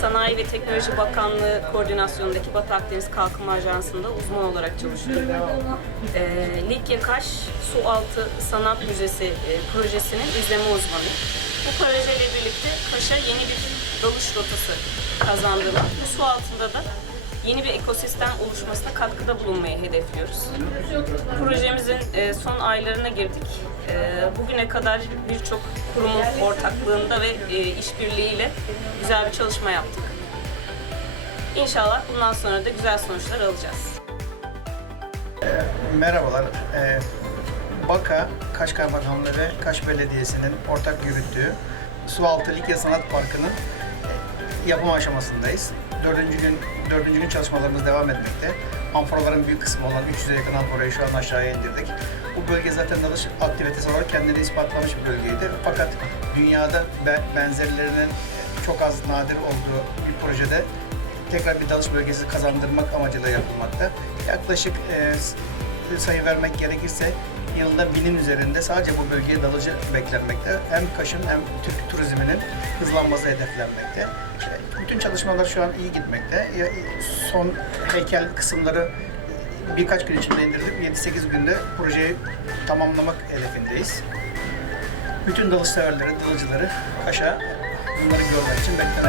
Sanayi ve Teknoloji Bakanlığı koordinasyonundaki Batı Akdeniz Kalkınma Ajansı'nda uzman olarak çalışıyorum. Ee, Likya Kaş Sualtı Sanat Müzesi e, projesinin izleme uzmanıyım. Bu projeyle birlikte Kaş'a yeni bir dalış rotası kazandırmak, bu su altında da yeni bir ekosistem oluşmasına katkıda bulunmayı hedefliyoruz. Projemizin e, son aylarına girdik. E, Bugüne kadar birçok kurumun ortaklığında ve e, işbirliğiyle güzel bir çalışma yaptık. İnşallah bundan sonra da güzel sonuçlar alacağız. Merhabalar. BAKA, Kaş Kaymakamlığı ve Kaş Belediyesi'nin ortak yürüttüğü Sualtı Likya Sanat Parkı'nın yapım aşamasındayız. Dördüncü gün, dördüncü gün çalışmalarımız devam etmekte. Amforaların büyük kısmı olan 300'e yakın amforayı şu an aşağıya indirdik. Bu bölge zaten dalış aktivitesi olarak kendini ispatlamış bir bölgeydi. Fakat dünyada be- benzerlerinin çok az nadir olduğu bir projede tekrar bir dalış bölgesi kazandırmak amacıyla yapılmakta. Yaklaşık s- sayı vermek gerekirse yılda binin üzerinde sadece bu bölgeye dalıcı beklenmekte. Hem Kaş'ın hem Türk turizminin hızlanması hedeflenmekte. Bütün çalışmalar şu an iyi gitmekte. Son heykel kısımları e, birkaç gün içinde indirdik. 7-8 günde projeyi tamamlamak hedefindeyiz. Bütün dalış severleri, dalıcıları Kaş'a bunları görmek için beklemekteyiz.